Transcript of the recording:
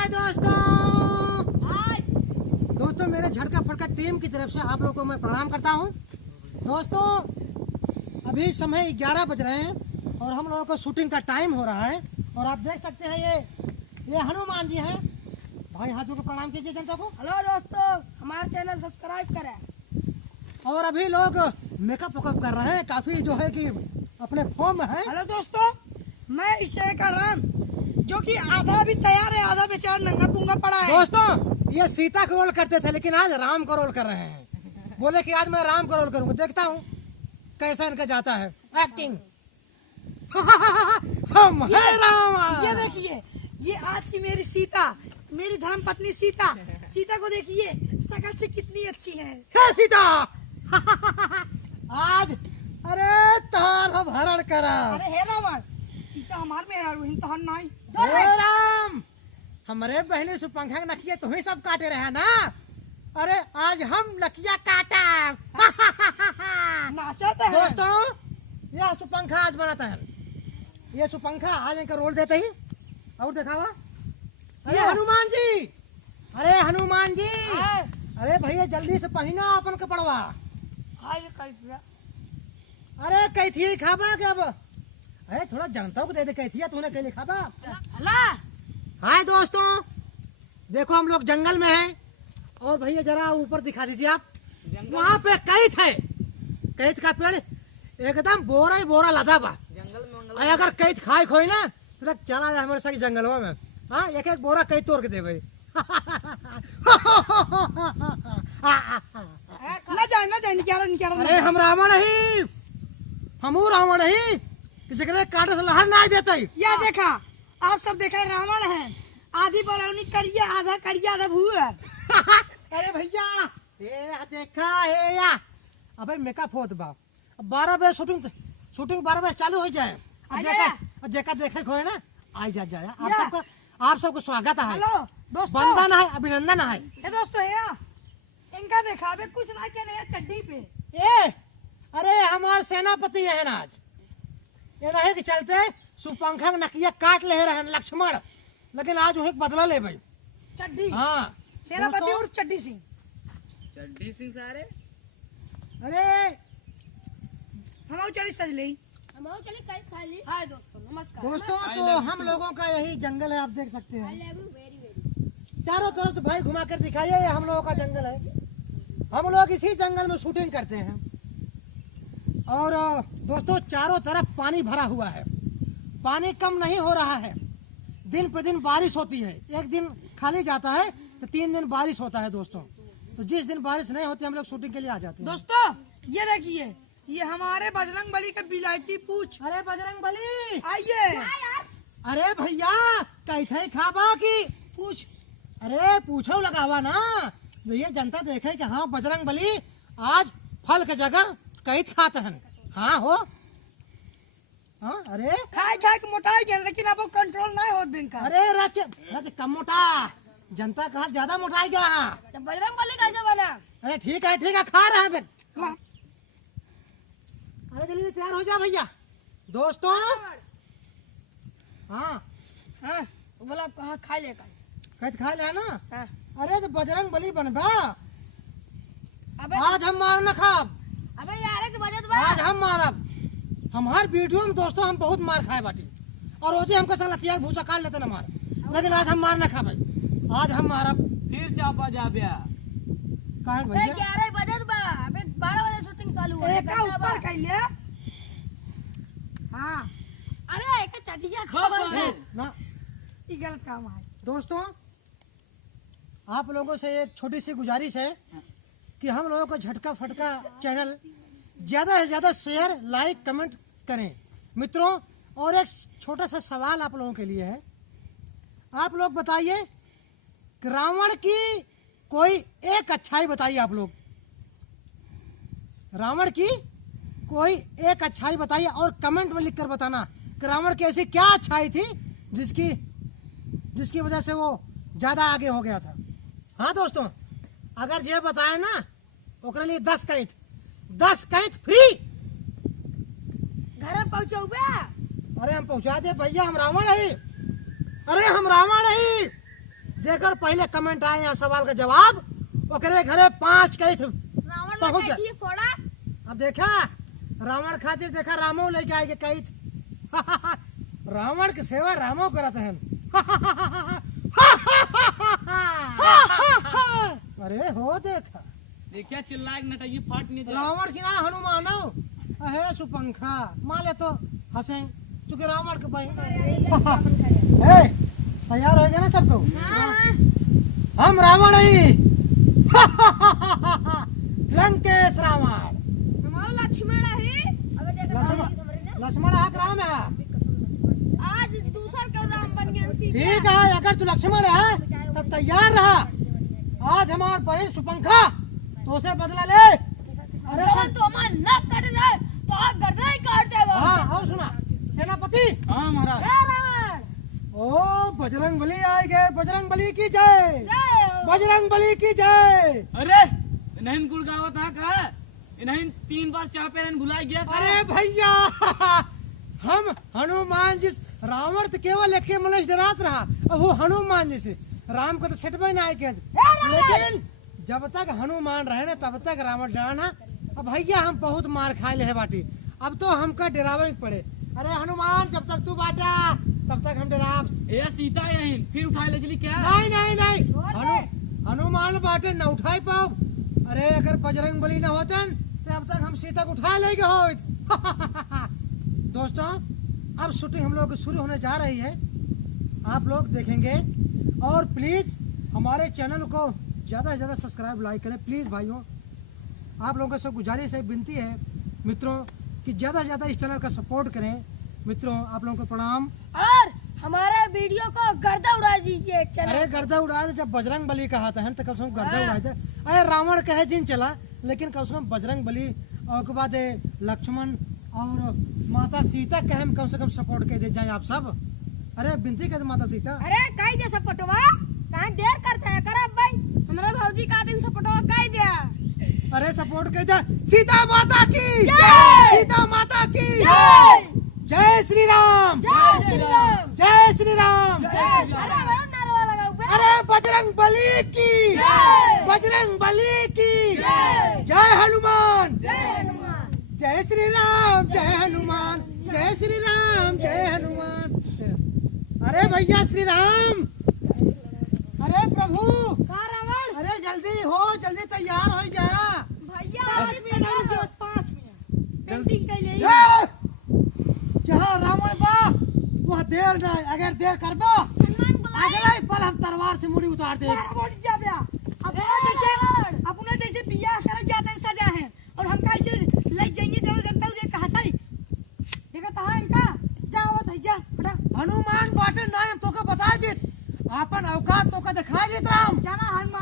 हाय दोस्तों। दोस्तों मेरे झटका फटका टीम की तरफ से आप लोगों को मैं प्रणाम करता हूं। दोस्तों अभी समय 11 बज रहे हैं और हम लोगों को शूटिंग का टाइम हो रहा है और आप देख सकते हैं ये हनुमान जी हैं। भाई हाथों को प्रणाम कीजिए जनता को। हेलो दोस्तों, हमारा चैनल सब्सक्राइब करें। और अभी लोग मेकअप वेकअप कर रहे हैं, काफी जो है कि अपने फॉर्म में है। हेलो दोस्तों, मैं इसे का राम जो कि आधा भी तैयार है, आधा बेचारा नंगा पुंगा पड़ा है। दोस्तों ये सीता का रोल करते थे लेकिन आज राम का रोल कर रहे हैं। बोले कि आज मैं राम का रोल करूंगा, देखता हूँ कैसा इनका जाता है एक्टिंग। हम है राम। ये देखिए, ये आज की मेरी सीता, मेरी धर्म पत्नी सीता। सीता को देखिए, शकल से कितनी अच्छी है। हे सीता। आज अरे तार हम हरण करा। अरे हे रावण, सीता हमार में है, रोहिन तो हम नहीं। हे राम, हमारे पहले से पंखा नकिया तुम्हें सब काटे रहे ना। अरे आज हम नकिया काटा। नाचते हैं। दोस्तों यह सुपंखा आज बनाता है। ये सुपंखा आज इनका रोल देते ही और दिखावा। अरे हनुमान जी, अरे हनुमान जी, अरे भैया जल्दी से पहना अपन कपड़वा। अरे कैथी खाबा के अब। अरे थोड़ा जनता को दे दे कैथिया, तूने कैले खाबा। हाय दोस्तों, देखो हम लोग जंगल में हैं और भैया जरा ऊपर दिखा दीजिए आप। वहाँ पे कैथ है, कैथ का पेड़ एकदम बोरा ही बोरा लदा बा। अगर कैथ खाए खोई ना तो चला जाए हमारे सही जंगलवा में। हाँ एक एक बोरा कैथ तोड़ के दे भाई। ना जाए निकारा। अरे हम रावण ही, हमू रावण ही, किसी के काटे से लहर ना देते। यह देखा, आप सब देखा रावण है, आधी बरौनी करिया, आधा करिया, आधा भूरा। अरे भैया ये देखा है या अबे मेकअप होत बा। 12 बजे शूटिंग 12 बजे चालू हो जाए। जेका देखे खोए ना आई जा जाए। आप सबको स्वागत है। हेलो दोस्तों, वंदन है, अभिनंदन है। ये दोस्तों है इनका देखा बे कुछ ना के नहीं चड्डी पे। ए अरे हमार सेनापति है ना आज। ये रहे कि चलते सुपंखा नकिया काट ले रहे लक्ष्मण, लेकिन आज वही बदला ले भाई चड्डी। हाँ सेनापति और चड्डी सिंह सारे। अरे हम चली सज ली। हाय दोस्तों, नमस्कार। दोस्तों तो हम लोगों का यही जंगल है, आप देख सकते हैं चारों तरफ। तो भाई घुमा कर दिखाइए, ये हम लोगों का जंगल है। हम लोग इसी जंगल में शूटिंग करते हैं। और दोस्तों चारों तरफ पानी भरा हुआ है, पानी कम नहीं हो रहा है। दिन पर दिन बारिश होती है, एक दिन खाली जाता है तो 3 दिन बारिश होता है दोस्तों। तो जिस दिन बारिश नहीं होती हम लोग शूटिंग के लिए आ जाते हैं। दोस्तों ये देखिए, ये हमारे बजरंग बली का बिलायती पूछ। अरे बजरंग बली आइए। अरे भैया कैथे खाबा की पूछ। अरे पूछो लगावा ना, तो ये जनता देखे कि हाँ बजरंग बली आज फल के जगह कैथ खाते हैं। हाँ हो हाँ। अरे खाए के मोटाई गया, लेकिन अब वो कंट्रोल नहीं होत बिन का। अरे राज कम मोटा, जनता कहा ज्यादा मोटाई गया है। तो बजरंग बली कैसे बना? अरे ठीक है खा रहे हैं फिर। अरे जल्दी तैयार हो जा भैया। दोस्तों हाँ हाँ बोला आप कहाँ खा ले कैथ खा लिया ना। हाँ। अरे तो बजरंग बली बनबा अबे आज हम मार न खाब। अबे यार एक बजत बा। आज हम मारब। हमार वीडियो में दोस्तों हम बहुत मार खाए बाटी और रोजे हमको संगतिया भूसा काट लेते न मार, लेकिन आज हम मार न खा भाई। आज हम मारब फिर चापा जाबिया। काहे अबे भैया 11 बजत बा। अबे 12 बजे शूटिंग चालू है। एक का ऊपर कर ले। हाँ अरे एक चटिया खा है। ना। ये गलत काम है। दोस्तों आप लोगों से एक छोटी सी गुजारिश है कि हम लोगों को झटका फटका चैनल ज्यादा से ज्यादा शेयर लाइक कमेंट करें मित्रों। और एक छोटा सा सवाल आप लोगों के लिए है, आप लोग बताइए कि रावण की कोई एक अच्छाई बताइए। आप लोग रावण की कोई एक अच्छाई बताइए और कमेंट में लिखकर बताना कि रावण की ऐसी क्या अच्छाई थी जिसकी वजह से वो ज्यादा आगे हो गया था। हाँ दोस्तों अगर ये बताए ना ओकरे लिए 10 कैथ फ्री। घर पहुंचो बे। अरे हम पहुंचा दे भैया, हम रावण है। अरे हम रावण है, जेकर पहले कमेंट आए यहाँ सवाल का जवाब ओकरे घरे 5 कैथ रावण पहुंच ने गया। फोड़ा अब देखा रावण खातिर देखा रामो लेके आएगे कैथ रावण की सेवा रामो करत हैं अरे हो देखा देखिए चिल्लाए नटैया फट नहीं जाए। रावण की ना हनुमान अहे सुपंखा माले तो हंसे चूंकि रावण के बहन है तैयार हो गया ना सबको हम रावण ही लंकेश रावण हमारा लक्ष्मण है। अबे देख लक्ष्मण है राम है आज दूसरा क्यों राम बन गया सीता। ठीक है अगर तू लक्ष्मण है तब तैयार रहा आज हमार बहन सुपंखा तो उसे बदला ले अरे अगर तो हमारा नाक काट रहा है तो आप गर्दन ही काट देगा। हाँ और सुना सेनापति हाँ महाराज। हे रावण ओ बजरंग बली आए गए बजरंग बली की जय जय। बजरंग बली की जय अरे नहीं गुड़ गावत है का नहीं 3 बार चाह पे भुला गया का? अरे भैया हम हनुमान जी रावण तो केवल एक मनुष्य डरात रहा और वो हनुमान जी से राम को तो सेटबे ना आए के लेकिन जब तक हनुमान रहे ना तब तक रावण डराना अब भैया हम बहुत मार खाए ले है बाटी अब तो हमका डरावे पड़े अरे हनुमान जब तक तू बाटा तब तक हम डराव ये सीता यहीं फिर उठा ले चली क्या? नहीं नहीं नहीं हनुमान बाटे न उठाई पाओ अरे अगर बजरंग बली न होते तो अब तक हम सीता को उठा लेंगे हो दोस्तों अब शूटिंग हम लोग की शुरू होने जा रही है आप लोग देखेंगे और प्लीज हमारे चैनल को ज्यादा से ज्यादा सब्सक्राइब लाइक करें प्लीज भाइयों आप लोगों से गुजारिश है विनती है मित्रों कि ज्यादा से ज्यादा इस चैनल का सपोर्ट करें मित्रों आप लोगों को प्रणाम और हमारे वीडियो को गर्दा उड़ा दीजिए चैनल। अरे गर्दा उड़ाए थे जब बजरंग बली कहा था तो कम से कम गर्दा उड़ाए थे अरे रावण कहे दिन चला लेकिन कम से कम बजरंग बली और के बाद लक्ष्मण और माता सीता कहे हम कम से कम सपोर्ट कर दे जाए आप सब अरे विनती कर माता सीता अरे काई दे सपोर्टवा काई देर करते है करब भाई हमरा भौजी का दिन सपोर्टवा काई दे। अरे सपोर्ट कर दे सीता माता की जय। सीता माता की जय। जय श्री राम जय श्री राम। जय श्री राम अरे मैं नारा लगाऊं बे। अरे बजरंग बली की जय। बजरंग बली की जय। जय हनुमान जय हनुमान। जय श्री राम जय हनुमान जय श्री राम जय हनुमान अरे भैया श्री राम अरे प्रभु का रावण अरे जल्दी हो जल्दी तैयार हो जा भैया 5 मिनट पेंटिंग कर ले जहाँ रावण बा वहाँ देर नहीं अगर देर करबो अगले पल हम तलवार से मुड़ी उतार दे अपने जैसे बिया कर जाते हैं सजा है और हम कैसे ले जाएंगे जब जनता उसे कहा सही देखा कहाँ इनका जाओ भैया हटा हनुमान बाटे नाम तो का बता दे अपन औकात तो का दिखा देत राम जाना हनुमान